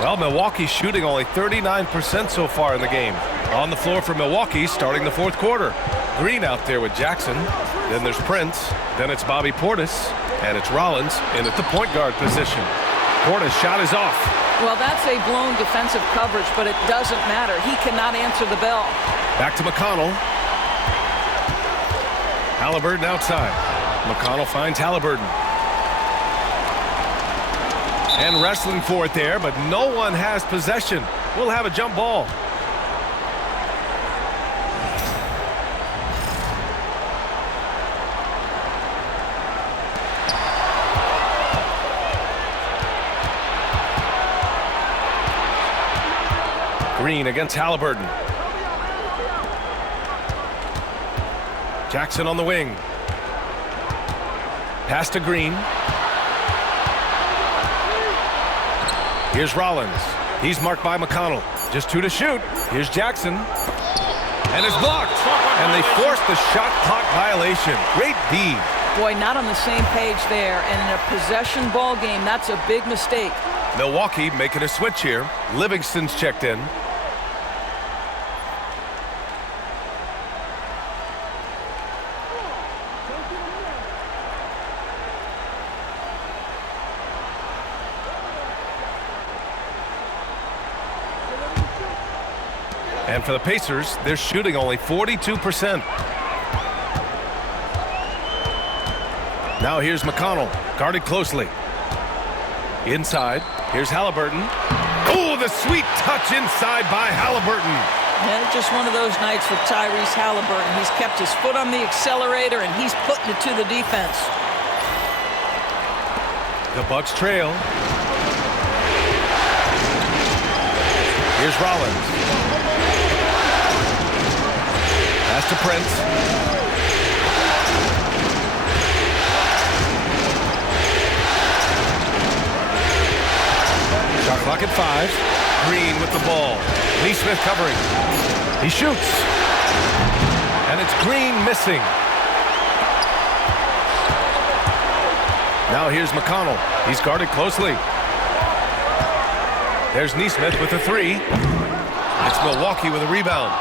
Well, Milwaukee's shooting only 39% so far in the game. On the floor for Milwaukee starting the fourth quarter. Green out there with Jackson. Then there's Prince. Then it's Bobby Portis. And it's Rollins in at the point guard position. Portis' shot is off. Well, that's a blown defensive coverage, but it doesn't matter. He cannot answer the bell. Back to McConnell. Halliburton outside. McConnell finds Halliburton. And wrestling for it there, but no one has possession. We'll have a jump ball. Green against Halliburton. Jackson on the wing. Pass to Green. Here's Rollins. He's marked by McConnell. Just 2 to shoot. Here's Jackson. And it's blocked. And they forced the shot clock violation. Great D. Boy, not on the same page there. And in a possession ball game, that's a big mistake. Milwaukee making a switch here. Livingston's checked in. And for the Pacers, they're shooting only 42%. Now here's McConnell, guarded closely. Inside, here's Halliburton. Oh, the sweet touch inside by Halliburton. Yeah, just one of those nights with Tyrese Halliburton. He's kept his foot on the accelerator, and he's putting it to the defense. The Bucks trail. Here's Rollins. Pass to Prince. Shot clock at 5. Green with the ball. Neesmith covering. He shoots. And it's Green missing. Now here's McConnell. He's guarded closely. There's Neesmith with the 3. It's Milwaukee with a rebound.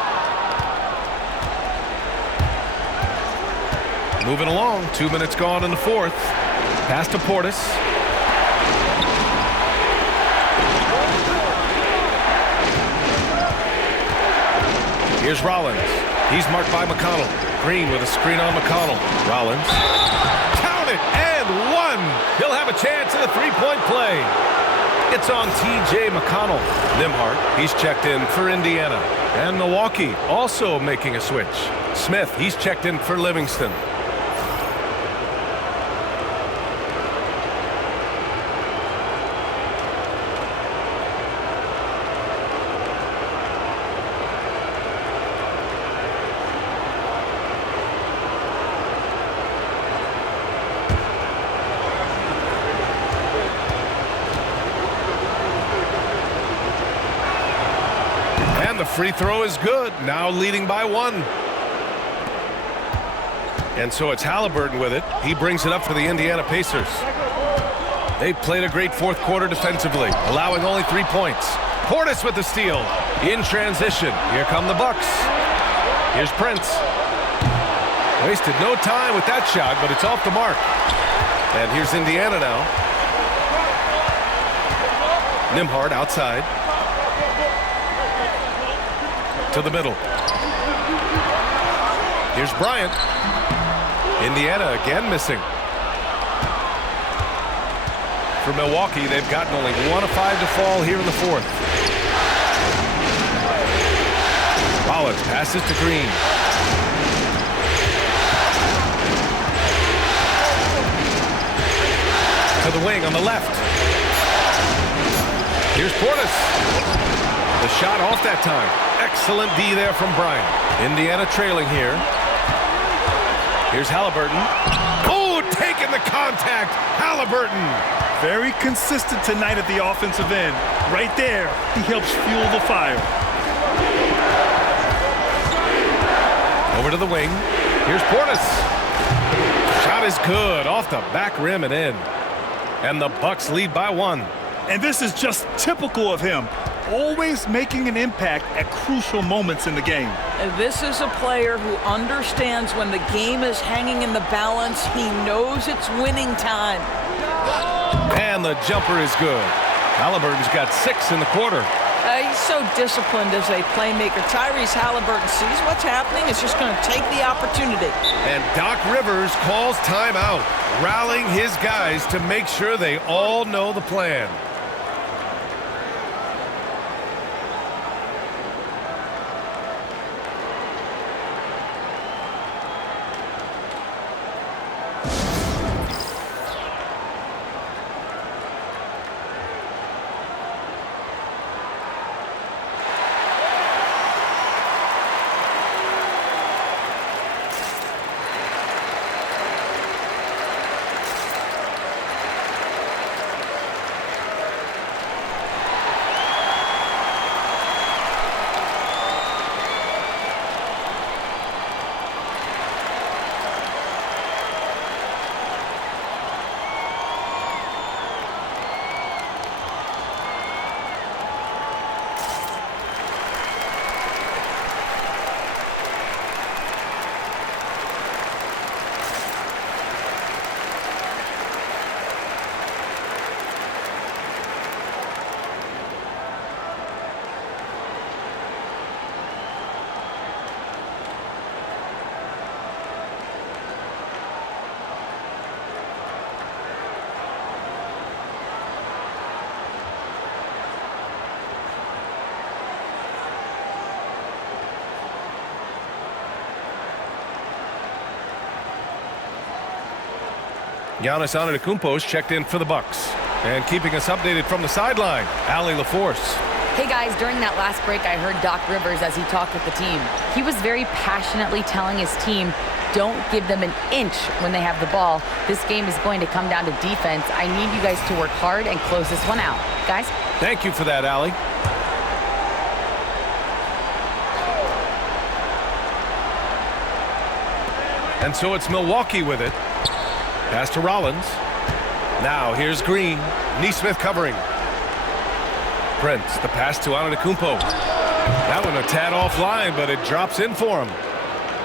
Moving along, 2 minutes gone in the fourth. Pass to Portis. Here's Rollins. He's marked by McConnell. Green with a screen on McConnell. Rollins. Count it, and 1. He'll have a chance at a three-point play. It's on T.J. McConnell. Nembhard, he's checked in for Indiana. And Milwaukee also making a switch. Smith, he's checked in for Livingston. The free throw is good. Now leading by 1. And so it's Halliburton with it. He brings it up for the Indiana Pacers. They've played a great fourth quarter defensively, allowing only 3 points. Portis with the steal. In transition. Here come the Bucks. Here's Prince. Wasted no time with that shot, but it's off the mark. And here's Indiana now. Nembhard outside. To the middle. Here's Bryant. Indiana again missing. For Milwaukee, they've gotten only 1 of 5 to fall here in the fourth. Rollins passes to Green. To the wing on the left. Here's Portis. The shot off that time. Excellent D there from Bryant. Indiana trailing here. Here's Halliburton. Oh, taking the contact. Halliburton. Very consistent tonight at the offensive end. Right there, he helps fuel the fire. Over to the wing. Here's Portis. Shot is good. Off the back rim and in. And the Bucks lead by 1. And this is just typical of him, always making an impact at crucial moments in the game. This is a player who understands when the game is hanging in the balance. He knows it's winning time. And the jumper is good. Halliburton's got 6 in the quarter. He's so disciplined as a playmaker. Tyrese Halliburton sees what's happening. Is just going to take the opportunity. And Doc Rivers calls timeout, rallying his guys to make sure they all know the plan. Giannis Antetokounmpo's checked in for the Bucks. And keeping us updated from the sideline, Allie LaForce. Hey guys, during that last break, I heard Doc Rivers as he talked with the team. He was very passionately telling his team, don't give them an inch when they have the ball. This game is going to come down to defense. I need you guys to work hard and close this one out. Guys? Thank you for that, Allie. And so it's Milwaukee with it. Pass to Rollins. Now here's Green. Nesmith covering. Prince, the pass to Antetokounmpo. That one a tad offline, but it drops in for him.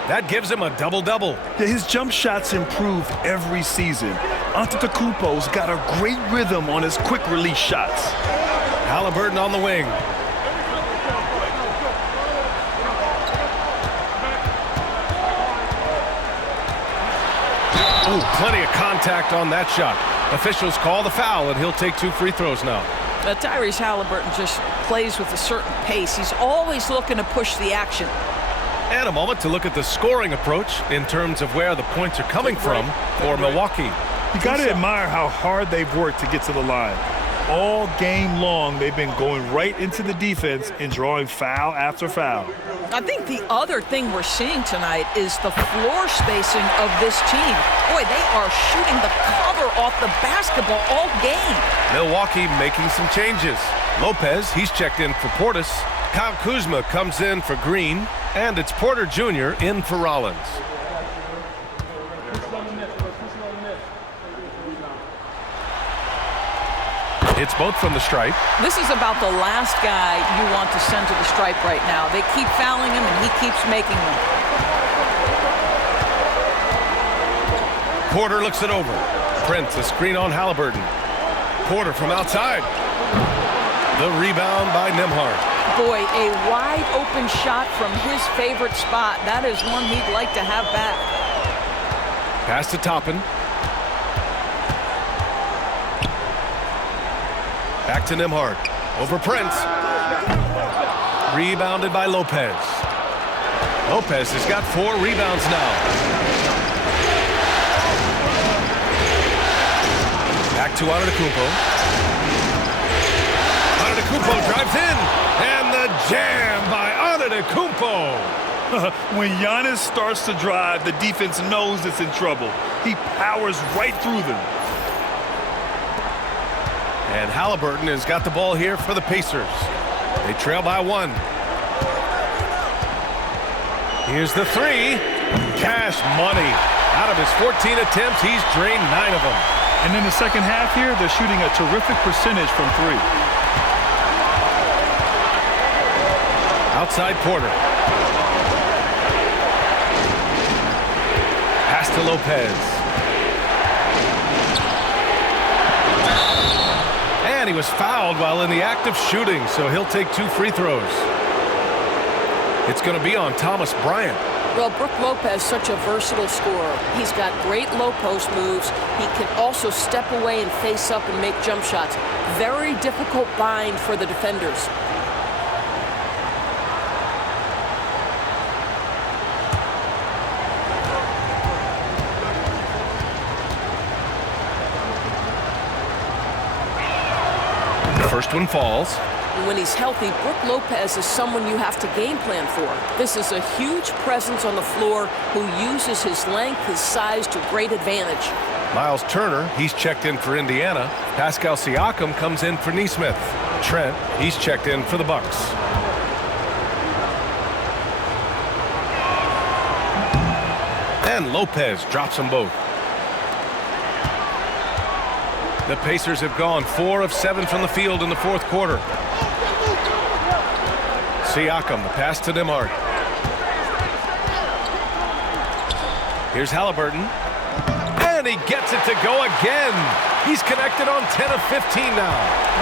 That gives him a double-double. Yeah, his jump shots improve every season. Antetokounmpo's got a great rhythm on his quick release shots. Halliburton on the wing. Ooh, plenty of contact on that shot. Officials call the foul, and he'll take 2 free throws now. Tyrese Halliburton just plays with a certain pace. He's always looking to push the action. And a moment to look at the scoring approach in terms of where the points are coming from for Milwaukee. You got to admire how hard they've worked to get to the line. All game long, they've been going right into the defense and drawing foul after foul. I think the other thing we're seeing tonight is the floor spacing of this team. Boy, they are shooting the cover off the basketball all game. Milwaukee making some changes. Lopez, he's checked in for Portis. Kyle Kuzma comes in for Green. And it's Porter Jr. in for Rollins. It's both from the stripe. This is about the last guy you want to send to the stripe right now. They keep fouling him, and he keeps making them. Porter looks it over. Prince, a screen on Halliburton. Porter from outside. The rebound by Nembhard. Boy, a wide open shot from his favorite spot. That is one he'd like to have back. Pass to Toppin. Back to Nembhard. Over Prince. Rebounded by Lopez. Lopez has got 4 rebounds now. Back to Antetokounmpo. Antetokounmpo drives in. And the jam by Antetokounmpo. When Giannis starts to drive, the defense knows it's in trouble. He powers right through them. And Halliburton has got the ball here for the Pacers. They trail by 1. Here's the 3. Cash money. Out of his 14 attempts, he's drained 9 of them. And in the second half here, they're shooting a terrific percentage from three. Outside Porter. Pass to Lopez. And he was fouled while in the act of shooting, so he'll take 2 free throws. It's going to be on Thomas Bryant. Well, Brook Lopez, such a versatile scorer. He's got great low post moves. He can also step away and face up and make jump shots. Very difficult bind for the defenders. The first one falls. And when he's healthy, Brook Lopez is someone you have to game plan for. This is a huge presence on the floor who uses his length, his size to great advantage. Miles Turner, he's checked in for Indiana. Pascal Siakam comes in for Nesmith. Trent, he's checked in for the Bucks. And Lopez drops them both. The Pacers have gone 4 of 7 from the field in the fourth quarter. Siakam, the pass to Nembhard. Here's Halliburton. And he gets it to go again. He's connected on 10 of 15 now.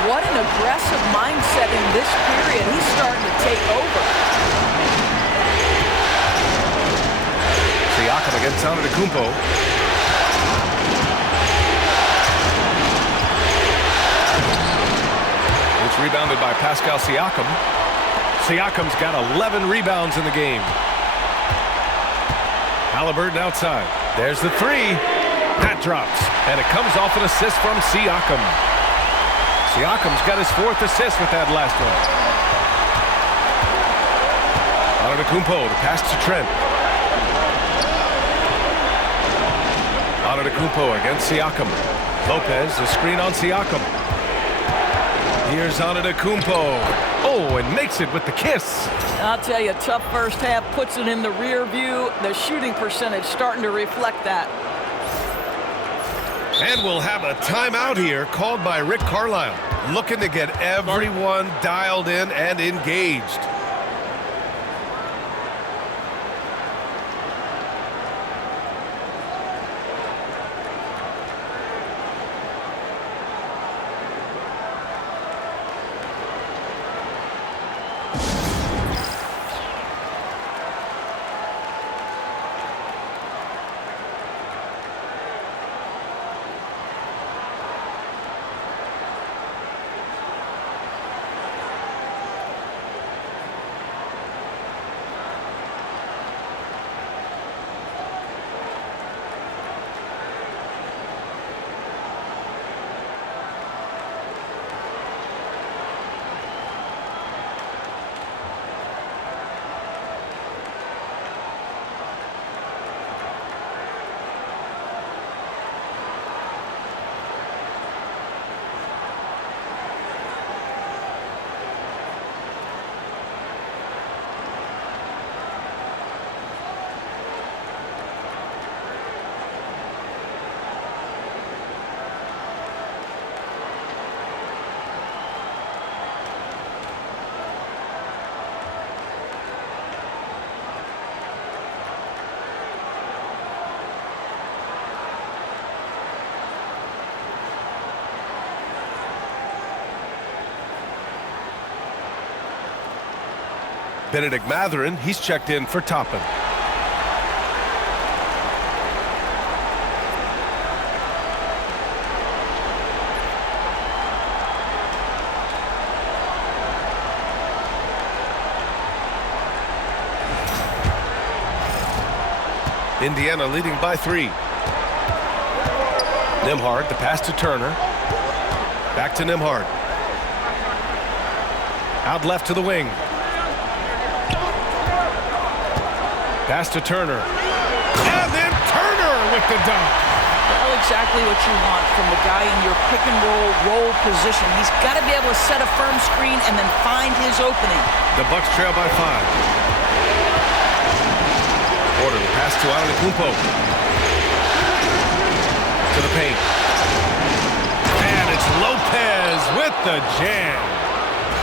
What an aggressive mindset in this period. He's starting to take over. Siakam against Antetokounmpo. It's rebounded by Pascal Siakam. Siakam's got 11 rebounds in the game. Halliburton outside. There's the three. That drops. And it comes off an assist from Siakam. Siakam's got his 4th assist with that last one. Antetokounmpo, the pass to Trent. Antetokounmpo against Siakam. Lopez, the screen on Siakam. Here's Antetokounmpo. Oh, and makes it with the kiss. I'll tell you, tough first half, puts it in the rear view. The shooting percentage starting to reflect that. And we'll have a timeout here called by Rick Carlisle, looking to get everyone dialed in and engaged. Benedict Mathurin, he's checked in for Toppin. Indiana leading by 3. Nembhard, the pass to Turner. Back to Nembhard. Out left to the wing. Pass to Turner. And then Turner with the dunk. Well, exactly what you want from the guy in your pick and roll position. He's got to be able to set a firm screen and then find his opening. The Bucks trail by 5. Porter, the pass to Antetokounmpo. To the paint. with the jam.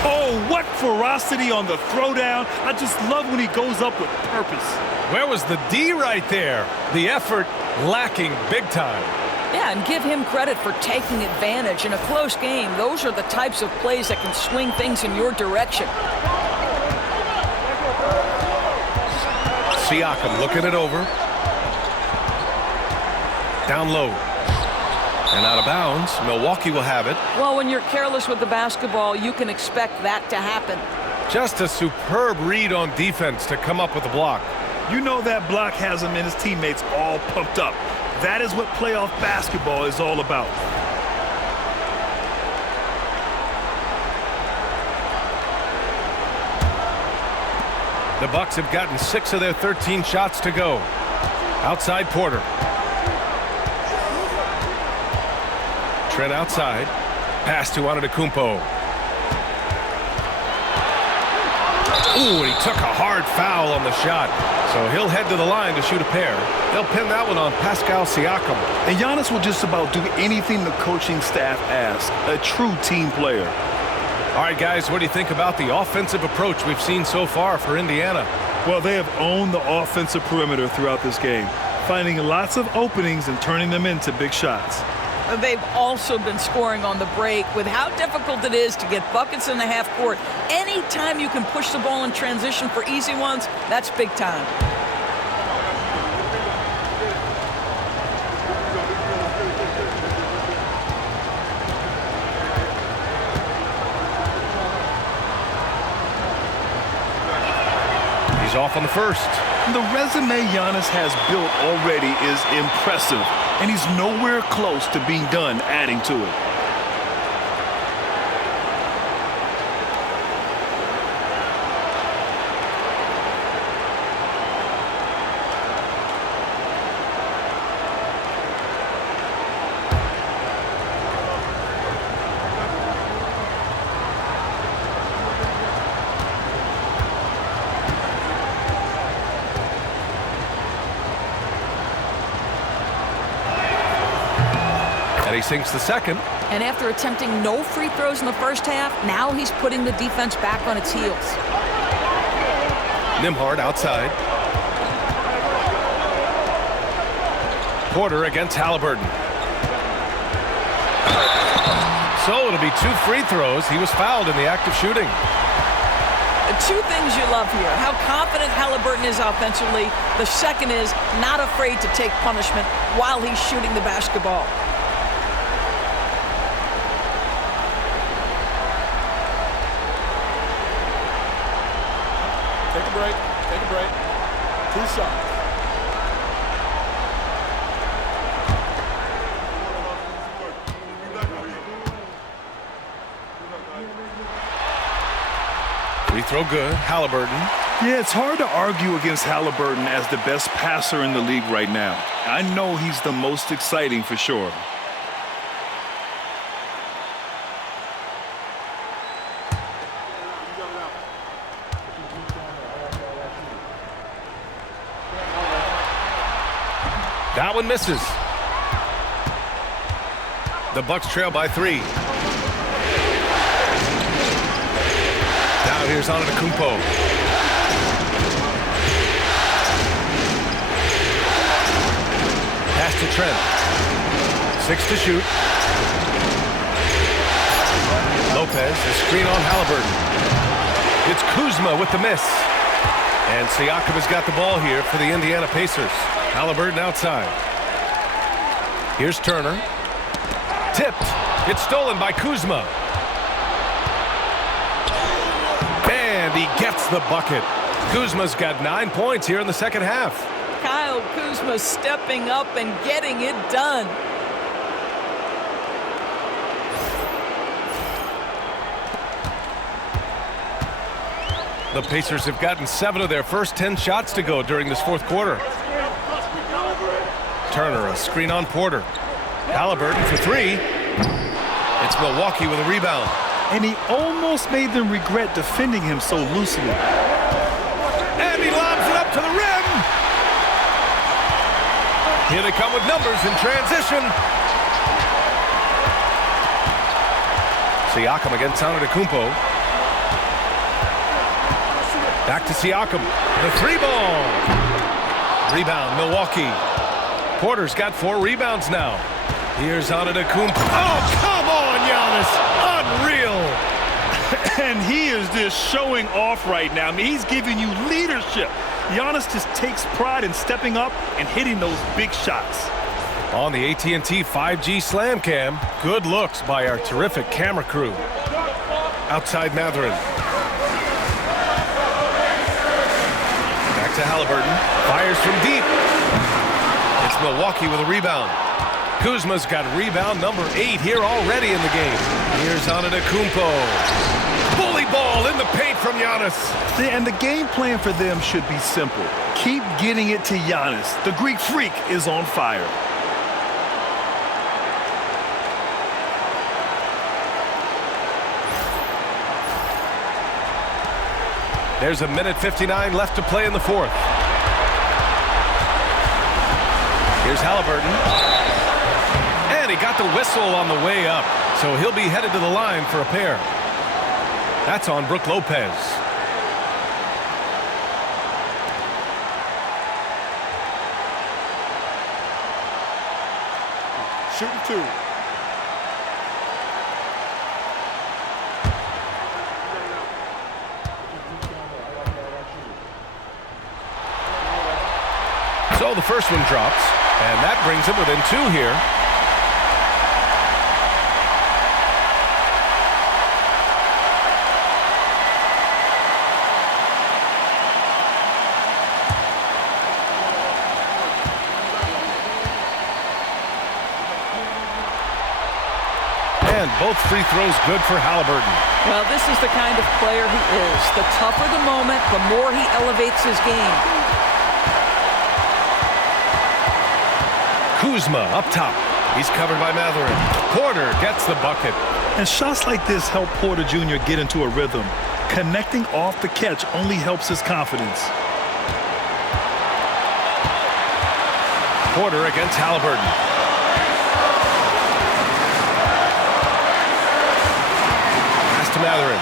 Oh, what ferocity on the throwdown. I just love when he goes up with purpose. Where was the D right there? The effort lacking big time. Yeah, and give him credit for taking advantage in a close game. Those are the types of plays that can swing things in your direction. Siakam looking it over. Down low. And out of bounds. Milwaukee will have it. Well, when you're careless with the basketball, you can expect that to happen. Just a superb read on defense to come up with the block. You know that block has him and his teammates all pumped up. That is what playoff basketball is all about. The Bucks have gotten 6 of their 13 shots to go. Outside Porter. Trent outside. Pass to Antetokounmpo. Ooh, and he took a hard foul on the shot. So he'll head to the line to shoot a pair. They'll pin that one on Pascal Siakam. And Giannis will just about do anything the coaching staff asks. A true team player. All right, guys, what do you think about the offensive approach we've seen so far for Indiana? Well, they have owned the offensive perimeter throughout this game, finding lots of openings and turning them into big shots. They've also been scoring on the break. With how difficult it is to get buckets in the half court, anytime you can push the ball in transition for easy ones, that's big time. He's off on the first. The resume Giannis has built already is impressive, and he's nowhere close to being done adding to it. He sinks the second. And after attempting no free throws in the first half, now he's putting the defense back on its heels. Nembhard outside. Porter against Halliburton. So it'll be 2 free throws. He was fouled in the act of shooting. Two things you love here. How confident Halliburton is offensively. The second is not afraid to take punishment while he's shooting the basketball. Take a break. Take a break. 2 shots. Free throw good. Halliburton. Yeah, it's hard to argue against Halliburton as the best passer in the league right now. I know he's the most exciting for sure. That one misses. The Bucks trail by 3. Now here's Antetokounmpo. Pass to Trent. 6 to shoot. Lopez, a screen on Halliburton. It's Kuzma with the miss. And Siakam has got the ball here for the Indiana Pacers. Halliburton outside. Here's Turner. Tipped. It's stolen by Kuzma. And he gets the bucket. Kuzma's got 9 points here in the second half. Kyle Kuzma stepping up and getting it done. The Pacers have gotten 7 of their first 10 shots to go during this fourth quarter. Turner, a screen on Porter. Halliburton for 3. It's Milwaukee with a rebound. And he almost made them regret defending him so loosely. And he lobs it up to the rim. Here they come with numbers in transition. Siakam against Antetokounmpo. Back to Siakam. The 3-ball. Rebound, Milwaukee. Porter's got 4 rebounds now. Here's Antetokounmpo. Oh, come on, Giannis. Unreal. And he is just showing off right now. I mean, he's giving you leadership. Giannis just takes pride in stepping up and hitting those big shots. On the AT&T 5G Slam Cam, good looks by our terrific camera crew. Outside Mathurin. Back to Halliburton. Fires from deep. It's Milwaukee with a rebound. Kuzma's got rebound number 8 here already in the game. Here's Antetokounmpo. Bully ball in the paint from Giannis. And the game plan for them should be simple. Keep getting it to Giannis. The Greek freak is on fire. There's a minute 59 left to play in the 4th. Here's Halliburton. And he got the whistle on the way up, so he'll be headed to the line for a pair. That's on Brook Lopez. Shooting 2. So the first one drops, and that brings him within 2 here. And both free throws good for Halliburton. Well, this is the kind of player he is. The tougher the moment, the more he elevates his game. Kuzma up top. He's covered by Mathurin. Porter gets the bucket. And shots like this help Porter Jr. get into a rhythm. Connecting off the catch only helps his confidence. Porter against Halliburton. Pass to Mathurin.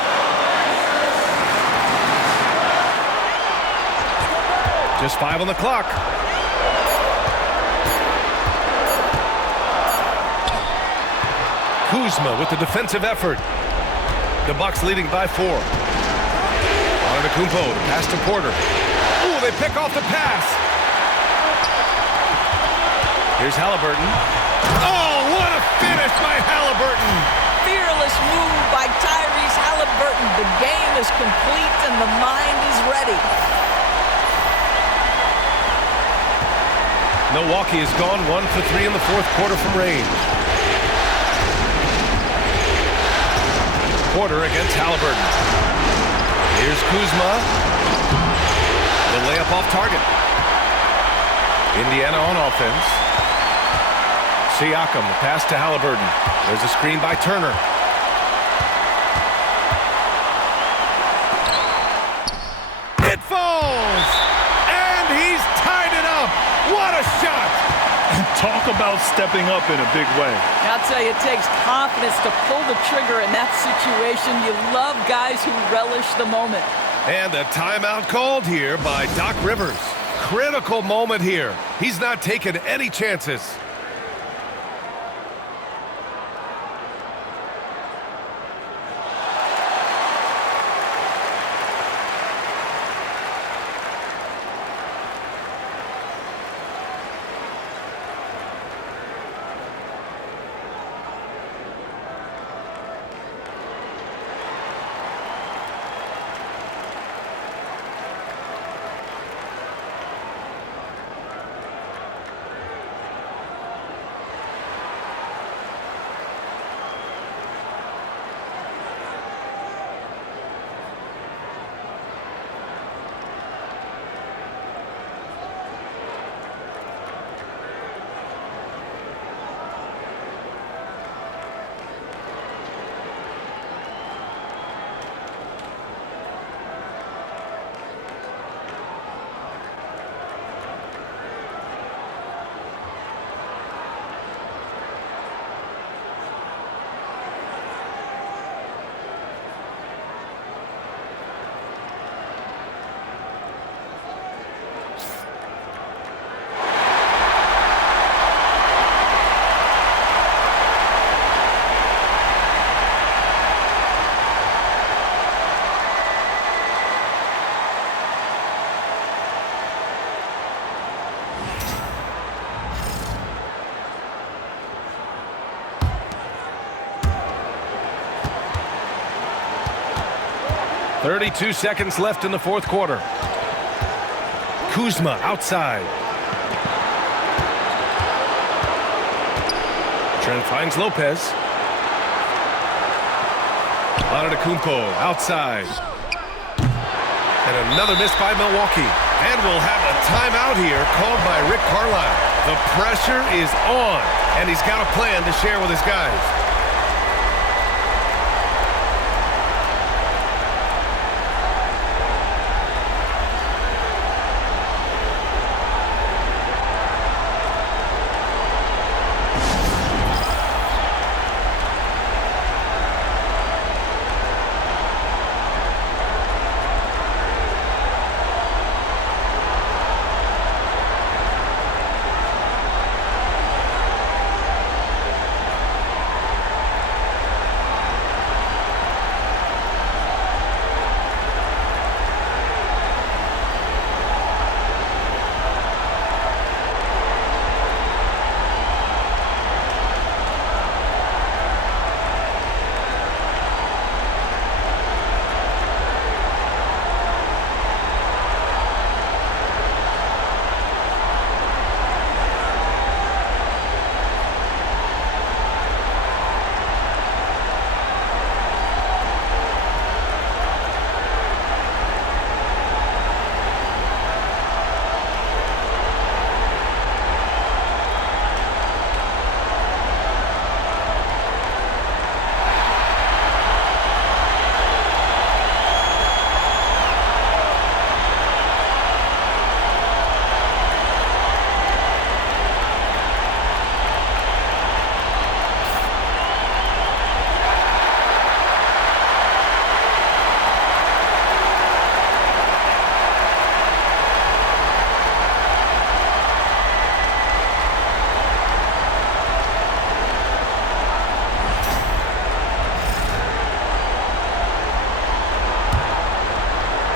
Just 5 on the clock. Kuzma with the defensive effort. The Bucks leading by 4. Antetokounmpo, the pass to Porter. Ooh, they pick off the pass. Here's Halliburton. Oh, what a finish by Halliburton. Fearless move by Tyrese Halliburton. The game is complete and the mind is ready. Milwaukee has gone 1 for 3 in the 4th quarter from range. Porter against Halliburton. Here's Kuzma. The layup off target. Indiana on offense. Siakam, the pass to Halliburton. There's a screen by Turner. It falls! And he's tied it up! What a shot! Talk about stepping up in a big way. I'll tell you, it takes confidence to pull the trigger in that situation. You love guys who relish the moment. And a timeout called here by Doc Rivers. Critical moment here. He's not taking any chances. 32 seconds left in the fourth quarter. Kuzma outside. Trent finds Lopez. Antetokounmpo outside. And another miss by Milwaukee. And we'll have a timeout here called by Rick Carlisle. The pressure is on, and he's got a plan to share with his guys.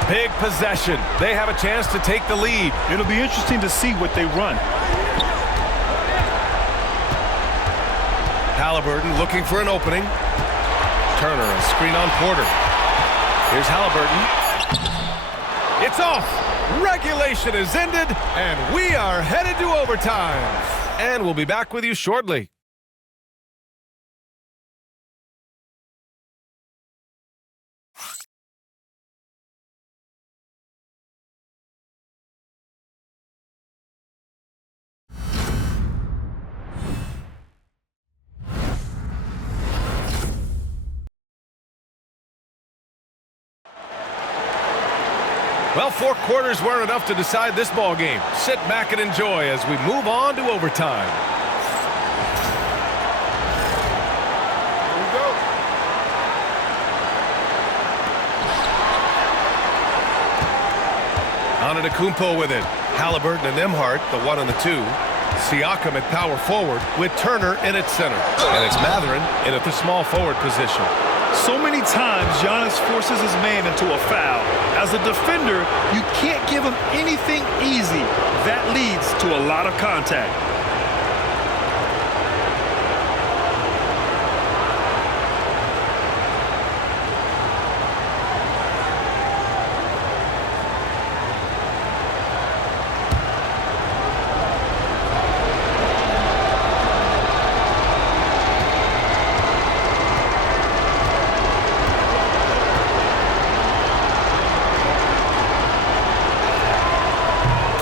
Big possession. They have a chance to take the lead. It'll be interesting to see what they run. Halliburton looking for an opening. Turner, a screen on Porter. Here's Halliburton. It's off. Regulation is ended, and we are headed to overtime. And we'll be back with you shortly. Well, 4 quarters weren't enough to decide this ball game. Sit back and enjoy as we move on to overtime. Here we go. Antetokounmpo with it. Halliburton and Nembhard, the 1 and the 2. Siakam at power forward with Turner in at center. And it's Mathurin in at the small forward position. So many times, Giannis forces his man into a foul. As a defender, you can't give him anything easy. That leads to a lot of contact.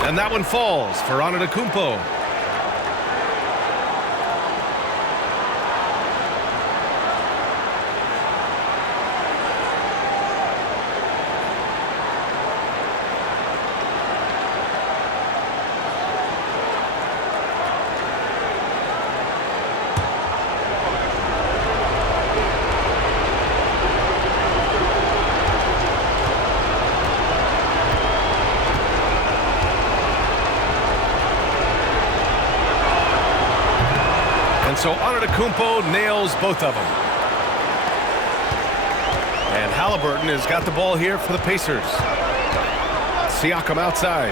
And that one falls for Antetokounmpo. So Antetokounmpo nails both of them. And Halliburton has got the ball here for the Pacers. Siakam outside.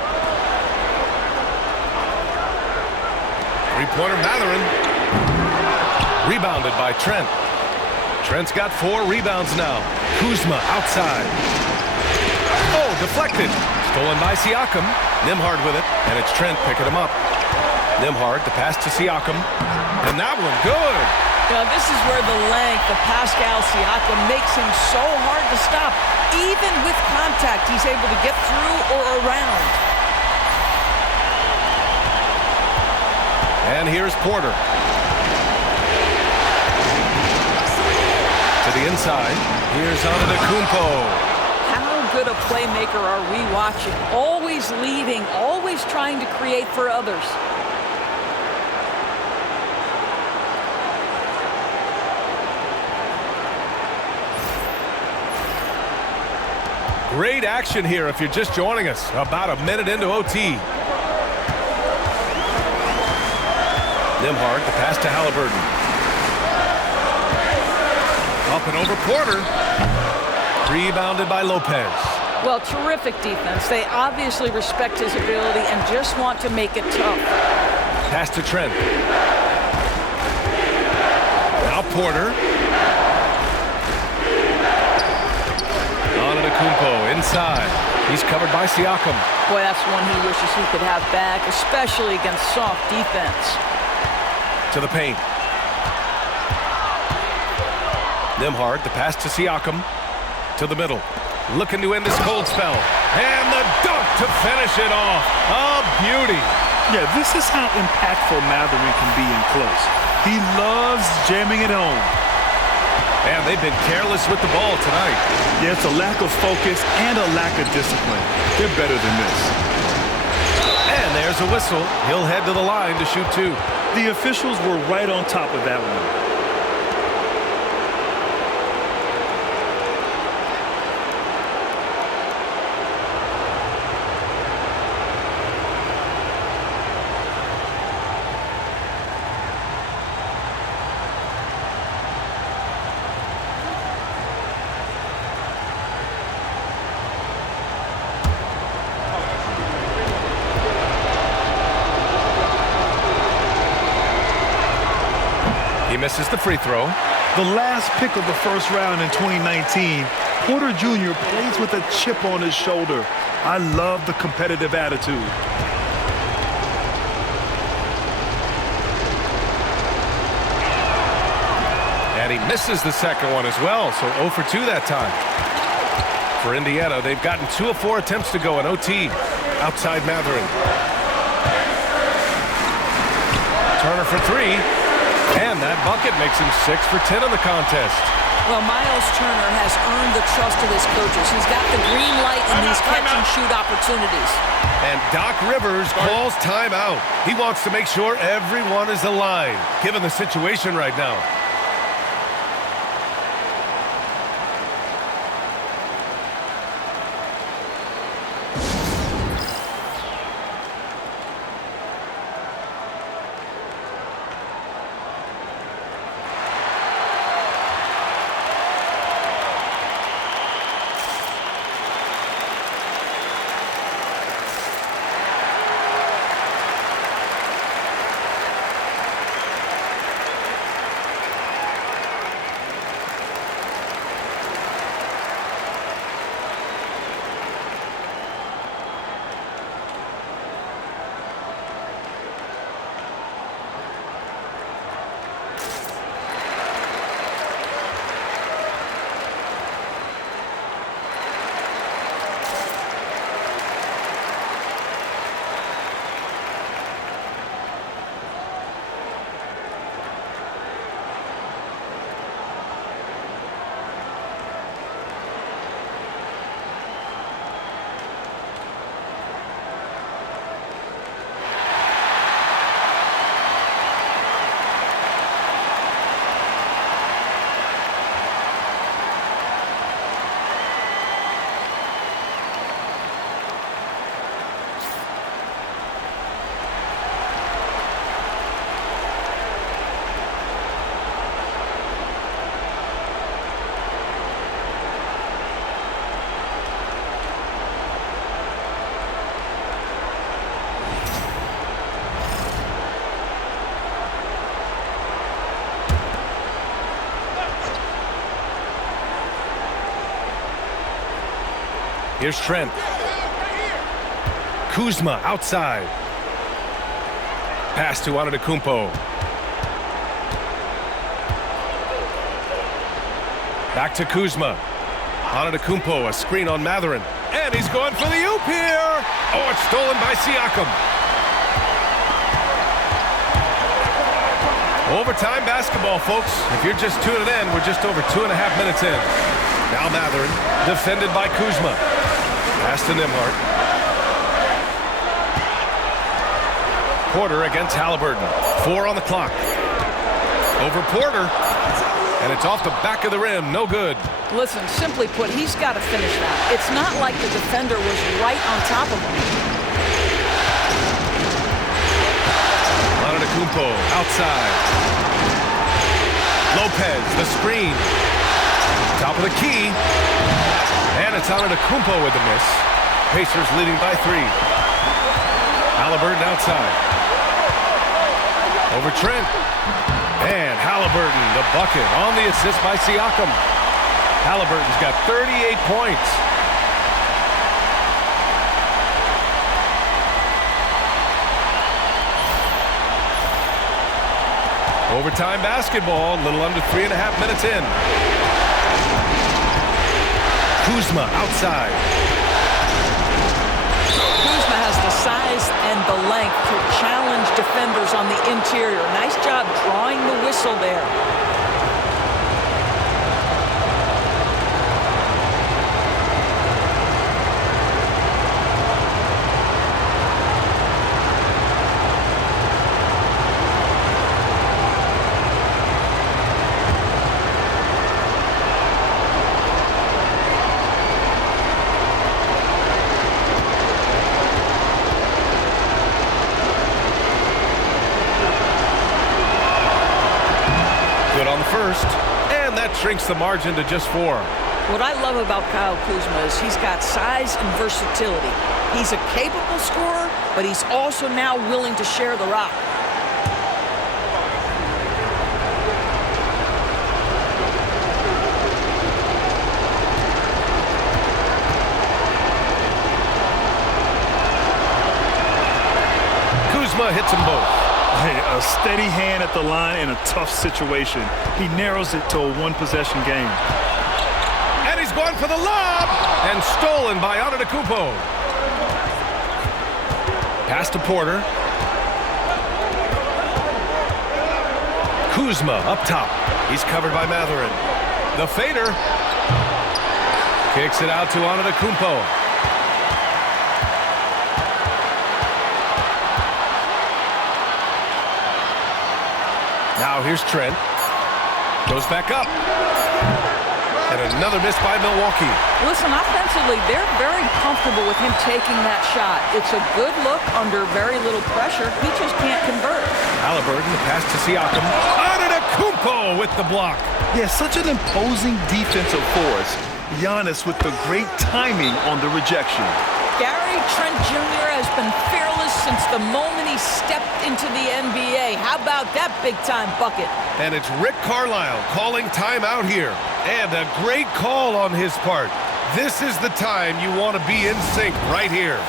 Three-pointer Mathurin. Rebounded by Trent. Trent's got 4 rebounds now. Kuzma outside. Oh, deflected. Stolen by Siakam. Nembhard with it, and it's Trent picking him up. Nembhard, the pass to Siakam. And that one, good. This is where the length of Pascal Siakam makes him so hard to stop. Even with contact, he's able to get through or around. And here's Porter. To the inside. Here's Antetokounmpo. How good a playmaker are we watching? Always leading, always trying to create for others. Great action here if you're just joining us. About a minute into OT. Nembhard, the pass to Halliburton. Up and over Porter. Rebounded by Lopez. Well, terrific defense. They obviously respect his ability and just want to make it tough. Pass to Trent. Now Porter. Antetokounmpo inside. He's covered by Siakam. Boy, that's one he wishes he could have back, especially against soft defense. To the paint. Nembhard, the pass to Siakam. To the middle. Looking to end this cold spell. And the dunk to finish it off. A beauty. Yeah, this is how impactful Mathurin can be in close. He loves jamming it home. And they've been careless with the ball tonight. Yeah, it's a lack of focus and a lack of discipline. They're better than this. And there's a whistle. He'll head to the line to shoot two. The officials were right on top of that one. He misses the free throw. The last pick of the first round in 2019, Porter Jr. plays with a chip on his shoulder. I love the competitive attitude. And he misses the second one as well, so 0 for 2 that time. For Indiana, they've gotten 2 of 4 attempts to go in OT. Outside Mathurin. Turner for 3. And that bucket makes him 6 for 10 in the contest. Well, Miles Turner has earned the trust of his coaches. He's got the green light and these catch-and-shoot opportunities. And Doc Rivers calls timeout. He wants to make sure everyone is aligned, given the situation right now. Here's Trent. Kuzma outside. Pass to Antetokounmpo. Back to Kuzma. Antetokounmpo, a screen on Mathurin. And he's going for the oop here. Oh, it's stolen by Siakam. Overtime basketball, folks. If you're just tuning in, we're just over 2.5 minutes in. Now Mathurin, defended by Kuzma. Pass to Nembhard. Porter against Halliburton. 4 on the clock. Over Porter. And it's off the back of the rim. No good. Listen, simply put, he's got to finish that. It's not like the defender was right on top of him. Antetokounmpo outside. Lopez, the screen. Top of the key. And it's Antetokounmpo with the miss. Pacers leading by 3. Halliburton outside. Over Trent. And Halliburton, the bucket on the assist by Siakam. Halliburton's got 38 points. Overtime basketball, a little under 3.5 minutes in. Kuzma outside. Kuzma has the size and the length to challenge defenders on the interior. Nice job drawing the whistle there. First, and that shrinks the margin to just 4. What I love about Kyle Kuzma is he's got size and versatility. He's a capable scorer, but he's also now willing to share the rock. Kuzma hits them both. A steady hand at the line in a tough situation. He narrows it to a one-possession game. And he's going for the lob! And stolen by Antetokounmpo. Pass to Porter. Kuzma up top. He's covered by Mathurin. The fader. Kicks it out to Antetokounmpo. Now here's Trent. Goes back up. And another miss by Milwaukee. Listen, offensively, they're very comfortable with him taking that shot. It's a good look under very little pressure. He just can't convert. Halliburton, the pass to Siakam. Antetokounmpo with the block. Yeah, such an imposing defensive force. Giannis with the great timing on the rejection. Gary Trent Jr. has been fearless since the moment he stepped into the NBA. How about that big-time bucket? And it's Rick Carlisle calling timeout here. And a great call on his part. This is the time you want to be in sync right here.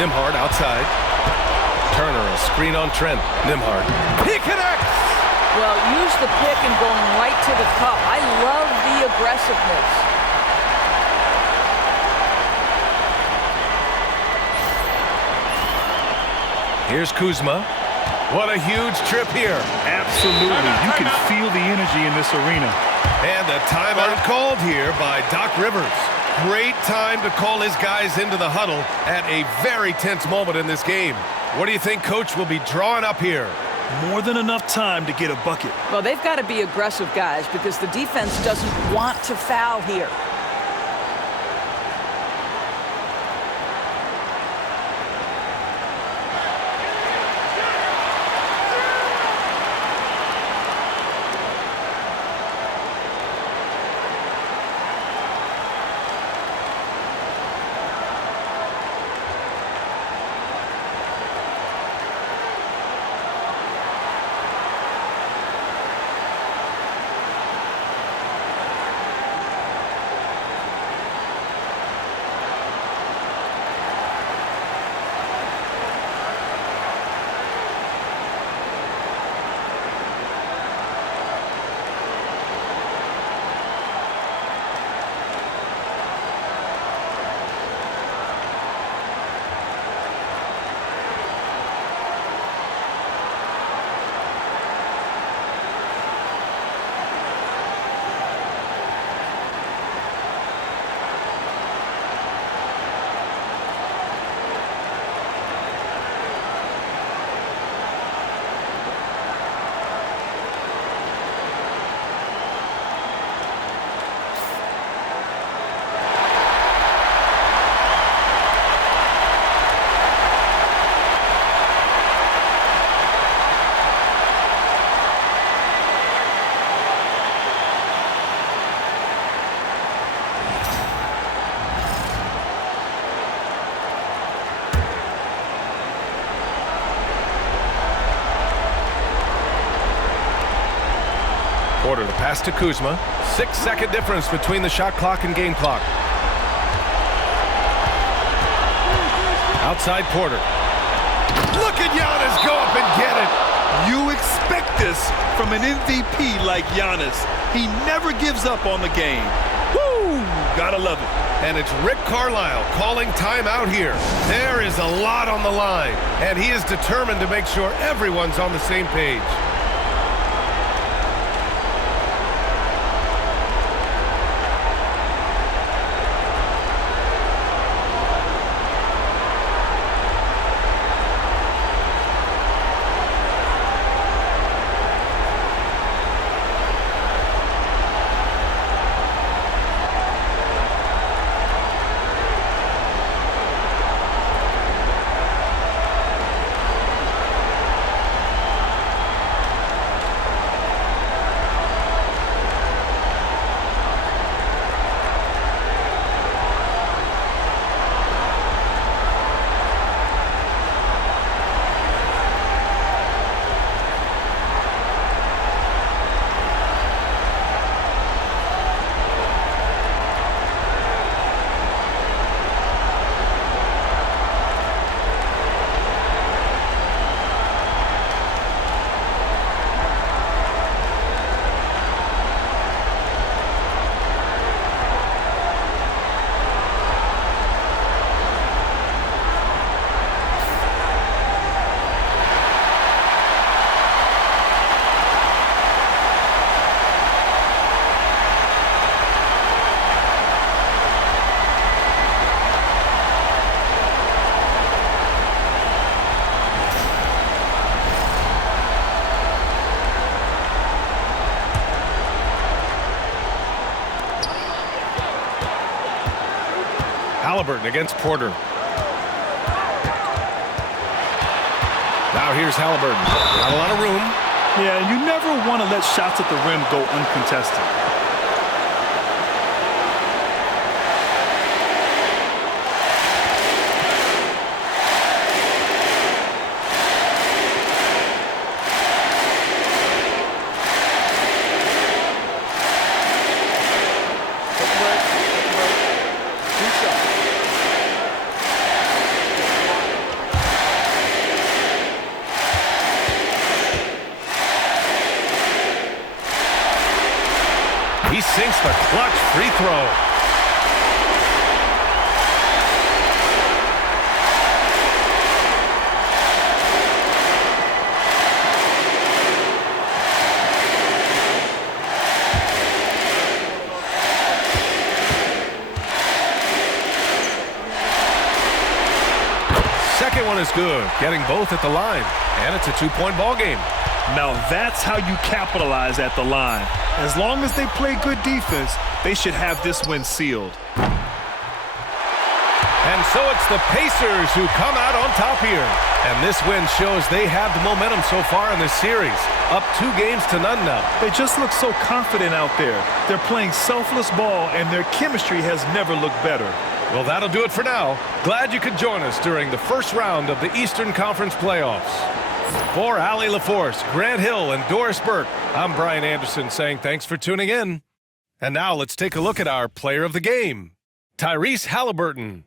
Nembhard outside. Turner, a screen on Trent. Nembhard. He connects! Well, use the pick and going right to the cup. I love the aggressiveness. Here's Kuzma. What a huge trip here. Absolutely. You can feel the energy in this arena. And a timeout called here by Doc Rivers. Great time to call his guys into the huddle at a very tense moment in this game. What do you think Coach will be drawing up here? More than enough time to get a bucket. Well, they've got to be aggressive, guys, because the defense doesn't want to foul here. Porter, the pass to Kuzma. 6-second difference between the shot clock and game clock. Outside Porter. Look at Giannis go up and get it. You expect this from an MVP like Giannis. He never gives up on the game. Woo! Gotta love it. And it's Rick Carlisle calling timeout here. There is a lot on the line, and he is determined to make sure everyone's on the same page. Halliburton against Porter. Now here's Halliburton. Not a lot of room. Yeah, you never want to let shots at the rim go uncontested. throw. Second one is good, getting both at the line, and it's a two-point ball game. Now that's how you capitalize at the line. As long as they play good defense, they should have this win sealed. And so it's the Pacers who come out on top here. And this win shows they have the momentum so far in this series. Up 2-0 now. They just look so confident out there. They're playing selfless ball, and their chemistry has never looked better. Well, that'll do it for now. Glad you could join us during the first round of the Eastern Conference playoffs. For Allie LaForce, Grant Hill, and Doris Burke, I'm Brian Anderson saying thanks for tuning in. And now let's take a look at our player of the game, Tyrese Halliburton.